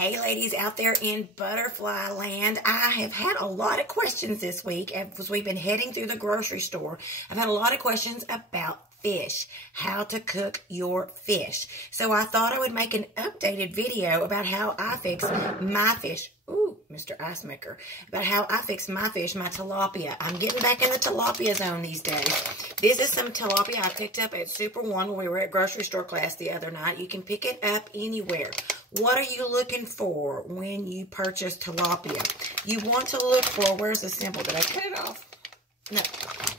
Hey ladies out there in butterfly land, I have had a lot of questions this week as we've been heading through the grocery store. I've had a lot of questions about fish, how to cook your fish. So I thought I would make an updated video about how I fix my fish. Ooh, Mr. Ice Maker. About how I fix my fish, my tilapia. I'm getting back in the tilapia zone these days. This is some tilapia I picked up at Super One when we were at grocery store class the other night. You can pick it up anywhere. What are you looking for when you purchase tilapia? You want to look for, where's the symbol? Did I cut it off? No.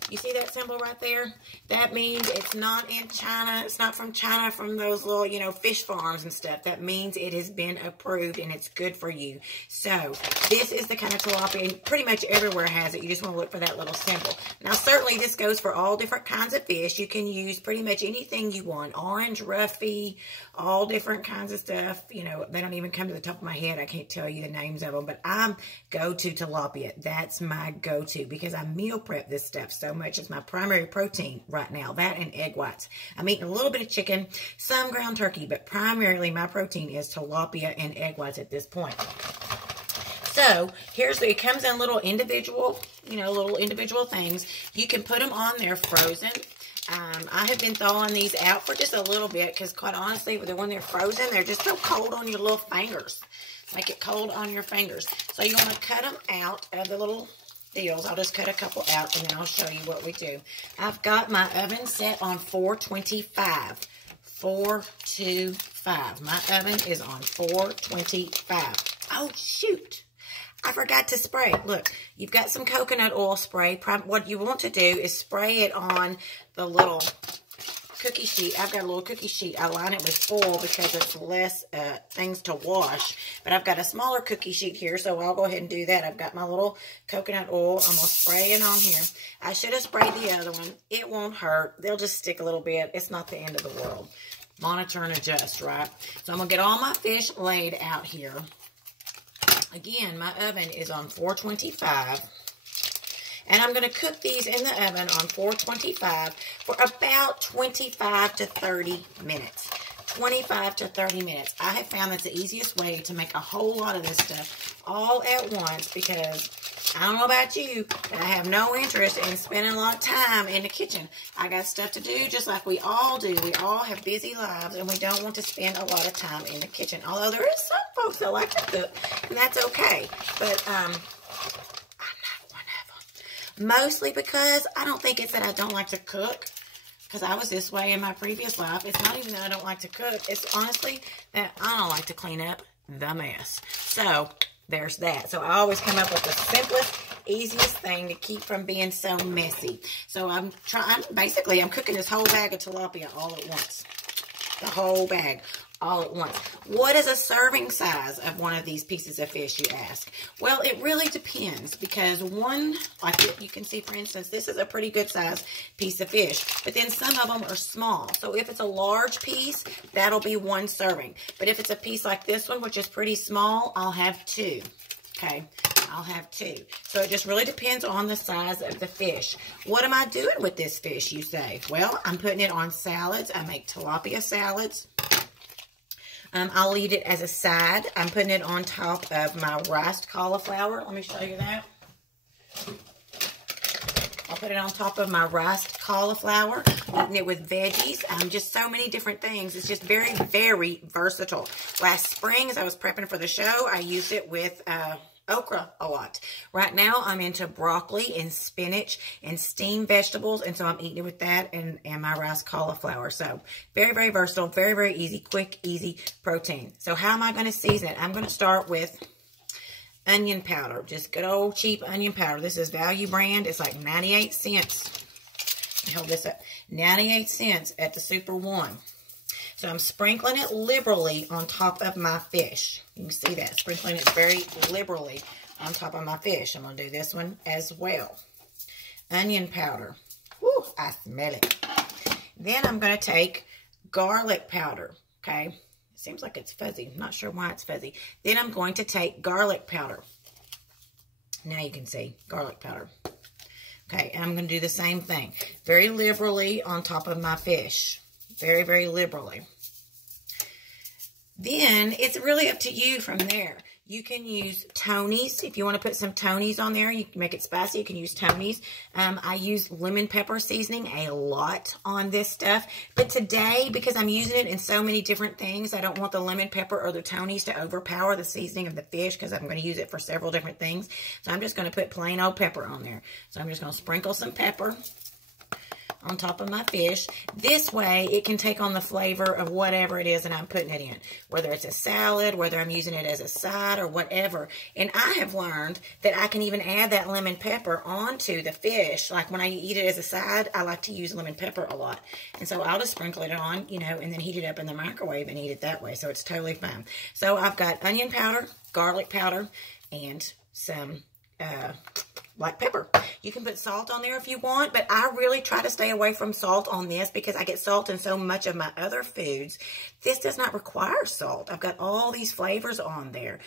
You see that symbol right there? That means it's not in China. It's not from China, from those little, fish farms and stuff. That means it has been approved and it's good for you. So, this is the kind of tilapia, and pretty much everywhere has it. You just want to look for that little symbol. Now, certainly this goes for all different kinds of fish. You can use pretty much anything you want. Orange, roughy, all different kinds of stuff. They don't even come to the top of my head. I can't tell you the names of them, but I'm go-to tilapia. That's my go-to because I meal prep this stuff so much. It's my primary protein right now, that and egg whites. I'm eating a little bit of chicken, some ground turkey, but primarily my protein is tilapia and egg whites at this point. So, it comes in little individual, little individual things. You can put them on there frozen. I have been thawing these out for just a little bit because, quite honestly, when they're frozen, they're just so cold on your little fingers. Make it cold on your fingers. So, you want to cut them out of the little deals. I'll just cut a couple out, and then I'll show you what we do. I've got my oven set on 425. 425. My oven is on 425. Oh, shoot. I forgot to spray. Look, you've got some coconut oil spray. What you want to do is spray it on the little cookie sheet. I've got a little cookie sheet. I line it with foil because it's less things to wash. But I've got a smaller cookie sheet here, so I'll go ahead and do that. I've got my little coconut oil. I'm going to spray it on here. I should have sprayed the other one. It won't hurt. They'll just stick a little bit. It's not the end of the world. Monitor and adjust, right? So I'm going to get all my fish laid out here. Again, my oven is on 425. And I'm going to cook these in the oven on 425 for about 25 to 30 minutes. 25 to 30 minutes. I have found that's the easiest way to make a whole lot of this stuff all at once because I don't know about you, but I have no interest in spending a lot of time in the kitchen. I got stuff to do just like we all do. We all have busy lives and we don't want to spend a lot of time in the kitchen. Although there is some folks that like to cook, and that's okay. But I'm not one of them. Mostly because I don't think it's that I don't like to cook. Because I was this way in my previous life. It's not even that I don't like to cook. It's honestly that I don't like to clean up the mess. So, there's that. So, I always come up with the simplest, easiest thing to keep from being so messy. So, I'm cooking this whole bag of tilapia all at once. The whole bag all at once. What is a serving size of one of these pieces of fish, you ask? Well, it really depends because one, like you can see, for instance, this is a pretty good size piece of fish, but then some of them are small. So if it's a large piece, that'll be one serving. But if it's a piece like this one, which is pretty small, I'll have two. Okay, I'll have two. So it just really depends on the size of the fish. What am I doing with this fish, you say? Well, I'm putting it on salads. I make tilapia salads. I'll eat it as a side. I'm putting it on top of my riced cauliflower. Let me show you that. I'll put it on top of my riced cauliflower. Eating it with veggies. Just so many different things. It's just very, very versatile. Last spring, as I was prepping for the show, I used it with okra a lot. Right now, I'm into broccoli and spinach and steamed vegetables, and so I'm eating it with that and my rice cauliflower. So, very, very versatile, very, very easy, quick, easy protein. So, how am I going to season it? I'm going to start with onion powder, just good old cheap onion powder. This is Value brand. It's like 98 cents. I held this up. 98 cents at the Super One. So I'm sprinkling it liberally on top of my fish. You can see that. Sprinkling it very liberally on top of my fish. I'm going to do this one as well. Onion powder. Woo, I smell it. Then I'm going to take garlic powder. Okay. It seems like it's fuzzy. I'm not sure why it's fuzzy. Then I'm going to take garlic powder. Now you can see garlic powder. Okay. And I'm going to do the same thing. Very liberally on top of my fish. Very, very liberally. Then it's really up to you from there. You can use Tony's. If you want to put some Tony's on there, you can make it spicy. You can use Tony's. I use lemon pepper seasoning a lot on this stuff. But today, because I'm using it in so many different things, I don't want the lemon pepper or the Tony's to overpower the seasoning of the fish because I'm going to use it for several different things. So I'm just going to put plain old pepper on there. So I'm just going to sprinkle some pepper on top of my fish. This way, it can take on the flavor of whatever it is that I'm putting it in. Whether it's a salad, whether I'm using it as a side, or whatever. And I have learned that I can even add that lemon pepper onto the fish. Like when I eat it as a side, I like to use lemon pepper a lot. And so I'll just sprinkle it on, you know, and then heat it up in the microwave and eat it that way. So it's totally fine. So I've got onion powder, garlic powder, and some black pepper. You can put salt on there if you want, but I really try to stay away from salt on this because I get salt in so much of my other foods. This does not require salt. I've got all these flavors on there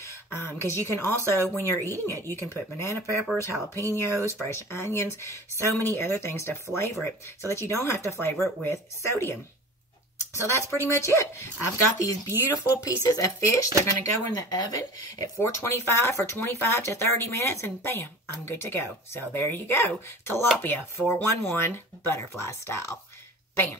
because you can also, when you're eating it, you can put banana peppers, jalapenos, fresh onions, so many other things to flavor it so that you don't have to flavor it with sodium. So that's pretty much it. I've got these beautiful pieces of fish. They're going to go in the oven at 425 for 25 to 30 minutes, and bam, I'm good to go. So there you go. Tilapia 411 butterfly style. Bam.